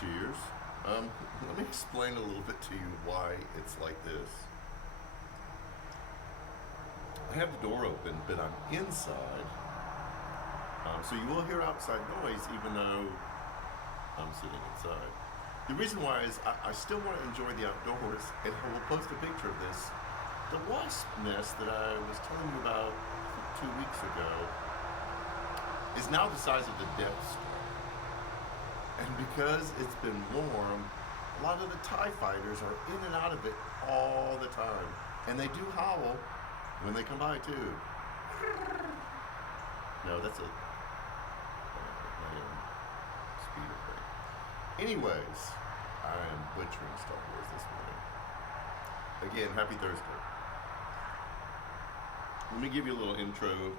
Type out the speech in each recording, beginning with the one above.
Cheers. Let me explain a little bit to you why it's like this. I have the door open, but I'm inside, so you will hear outside noise even though I'm sitting inside. The reason why is I still want to enjoy the outdoors, and I will post a picture of this. The wasp nest that I was telling you about 2 weeks ago is now the size of the Death Star. And because it's been warm, a lot of the TIE fighters are in and out of it all the time. And they do howl when they come by too. No, that's my speeder thing. Anyways, I am butchering Star Wars this morning. Again, happy Thursday. Let me give you a little intro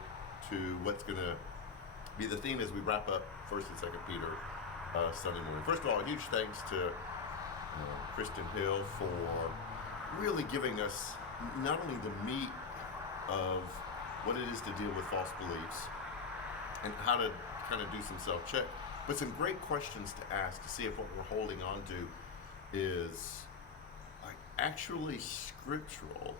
to what's going to be the theme as we wrap up 1st and 2nd Peter Sunday morning. First of all, a huge thanks to Kristen Hill for really giving us not only the meat of what it is to deal with false beliefs and how to kind of do some self-check, but some great questions to ask to see if what we're holding on to is like actually scriptural,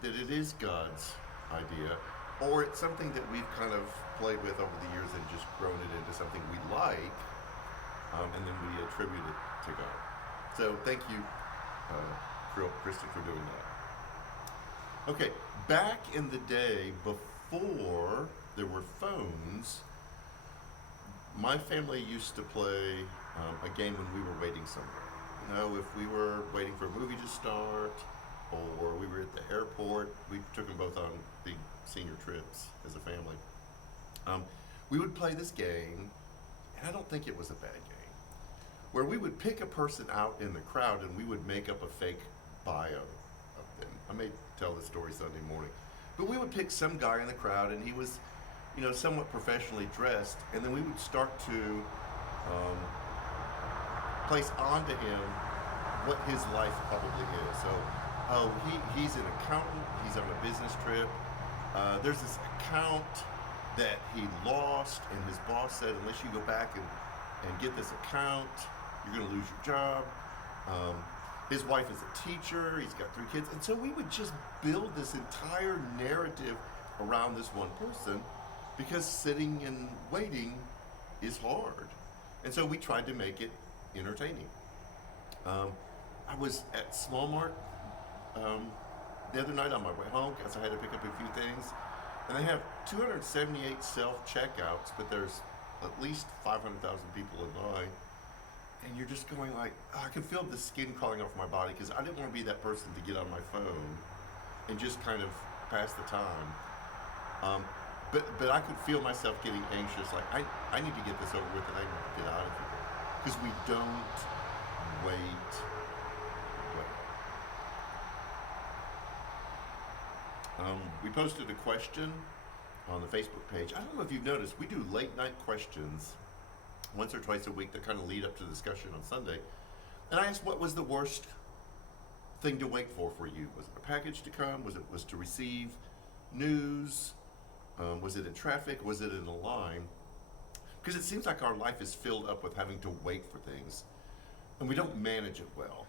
that it is God's idea, or it's something that we've kind of played with over the years and just grown it into something we like, and then we attribute it to God. So thank you, Kristen, for doing that. Okay, back in the day before there were phones, my family used to play a game when we were waiting somewhere. You know, if we were waiting for a movie to start, or we were at the airport, we took them both on big senior trips as a family. We would play this game, and I don't think it was a bad game, where we would pick a person out in the crowd and we would make up a fake bio of them. I may tell this story Sunday morning, but we would pick some guy in the crowd and he was, you know, somewhat professionally dressed, and then we would start to place onto him what his life probably is. So, he's an accountant, he's on a business trip, there's this account that he lost, and his boss said, unless you go back and get this account, you're going to lose your job. His wife is a teacher, he's got 3 kids, and so we would just build this entire narrative around this one person, because sitting and waiting is hard. And so we tried to make it entertaining. I was at Small Mart the other night on my way home because I had to pick up a few things. And they have 278 self-checkouts, but there's at least 500,000 people in line. And you're just going like, I can feel the skin crawling off my body because I didn't want to be that person to get on my phone and just kind of pass the time. But I could feel myself getting anxious, like I need to get this over with and I need to get out of here. Because we don't wait. We posted a question on the Facebook page. I don't know if you've noticed, we do late night questions once or twice a week that kind of lead up to the discussion on Sunday. And I asked, what was the worst thing to wait for you? Was it a package to come? Was it to receive news? Was it in traffic? Was it in a line? Because it seems like our life is filled up with having to wait for things, and we don't manage it well.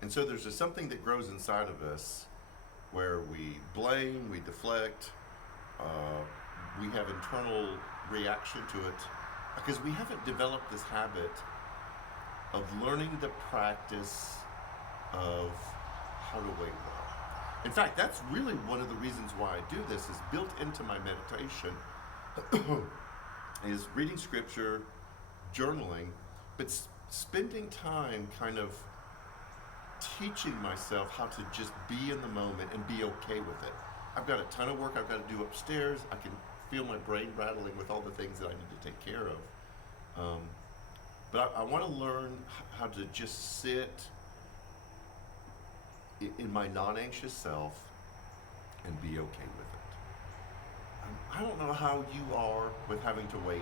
And so there's just something that grows inside of us where we blame, we deflect, we have internal reaction to it, because we haven't developed this habit of learning the practice of how to wait well. In fact, that's really one of the reasons why I do this, is built into my meditation, is reading scripture, journaling, but spending time kind of teaching myself how to just be in the moment and be okay with it. I've got a ton of work I've got to do upstairs. I can feel my brain rattling with all the things that I need to take care of. But I want to learn how to just sit in my non-anxious self and be okay with it. I don't know how you are with having to wait.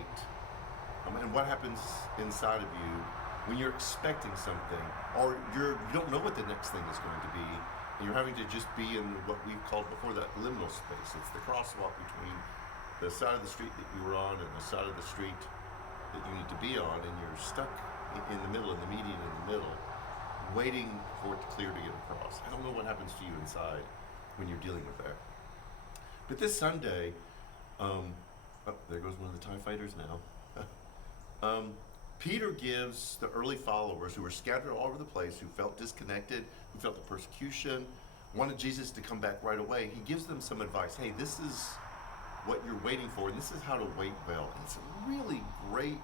And what happens inside of you when you're expecting something, or you don't know what the next thing is going to be, and you're having to just be in what we've called before that liminal space. It's the crosswalk between the side of the street that you were on and the side of the street that you need to be on, and you're stuck in the middle, in the median in the middle, waiting for it to clear to get across. I don't know what happens to you inside when you're dealing with that. But this Sunday, oh, there goes one of the TIE fighters now. Peter gives the early followers who were scattered all over the place, who felt disconnected, who felt the persecution, wanted Jesus to come back right away. He gives them some advice. Hey, this is what you're waiting for, and this is how to wait well. And it's really great,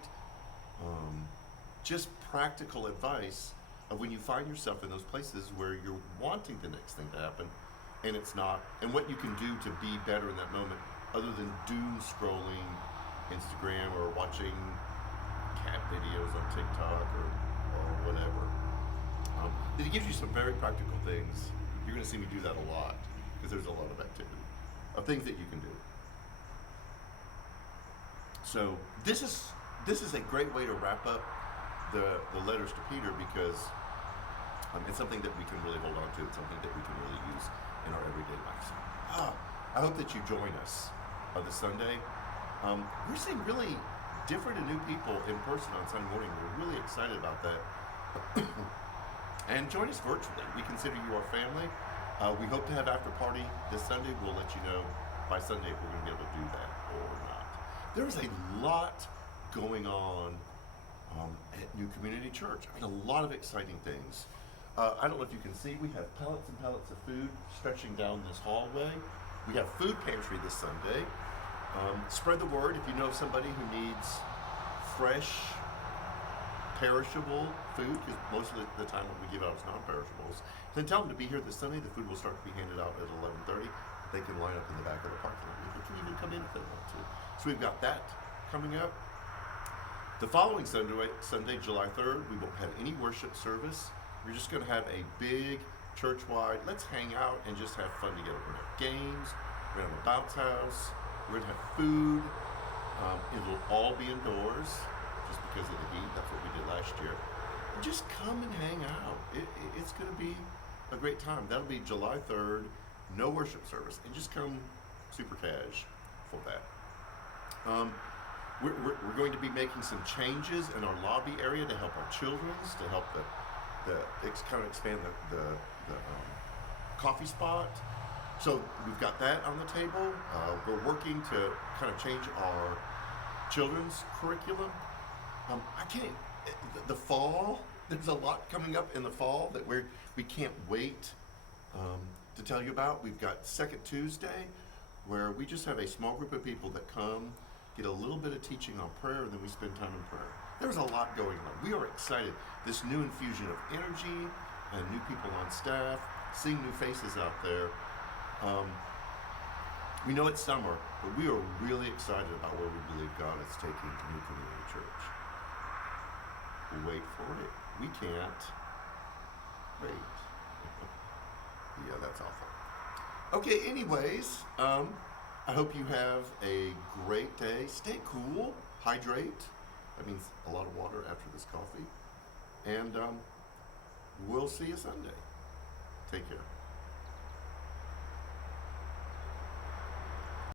just practical advice of when you find yourself in those places where you're wanting the next thing to happen, and it's not, and what you can do to be better in that moment, other than doom scrolling Instagram or watching cat videos on TikTok or whatever. It gives you some very practical things. You're going to see me do that a lot because there's a lot of activity of things that you can do. So this is a great way to wrap up the letters to Peter, because it's something that we can really hold on to. It's something that we can really use in our everyday lives. I hope that you join us this Sunday. We're seeing really different and new people in person on Sunday morning. We're really excited about that. And join us virtually. We consider you our family. We hope to have after party this Sunday. We'll let you know by Sunday if we're going to be able to do that or not. There's a lot going on at New Community Church. I mean, a lot of exciting things. I don't know if you can see, we have pallets and pallets of food stretching down this hallway. We have food pantry this Sunday. Spread the word if you know somebody who needs fresh, perishable food, because most of the time what we give out is non-perishables. Then tell them to be here this Sunday. The food will start to be handed out at 11:30. They can line up in the back of the parking lot. They can even come in if they want to. So we've got that coming up. The following Sunday, July 3rd, we won't have any worship service. We're just going to have a big church-wide, let's hang out and just have fun together. We're going to have games. We're going to have a bounce house. We're going to have food. It'll all be indoors just because of the heat. That's what we did last year. And just come and hang out. It's going to be a great time. That'll be July 3rd. No worship service. And just come super cash for that. We're going to be making some changes in our lobby area to help our children's, to help kind of expand the coffee spot. So we've got that on the table. We're working to kind of change our children's curriculum. The fall, there's a lot coming up in the fall that we can't wait to tell you about. We've got Second Tuesday, where we just have a small group of people that come, get a little bit of teaching on prayer, and then we spend time in prayer. There's a lot going on. We are excited. This new infusion of energy and new people on staff, seeing new faces out there. We know it's summer, but we are really excited about where we believe God is taking New Community Church. We'll wait for it. We can't wait. Yeah, that's awful. Okay, anyways, I hope you have a great day. Stay cool, hydrate. That means a lot of water after this coffee. And we'll see you Sunday. Take care.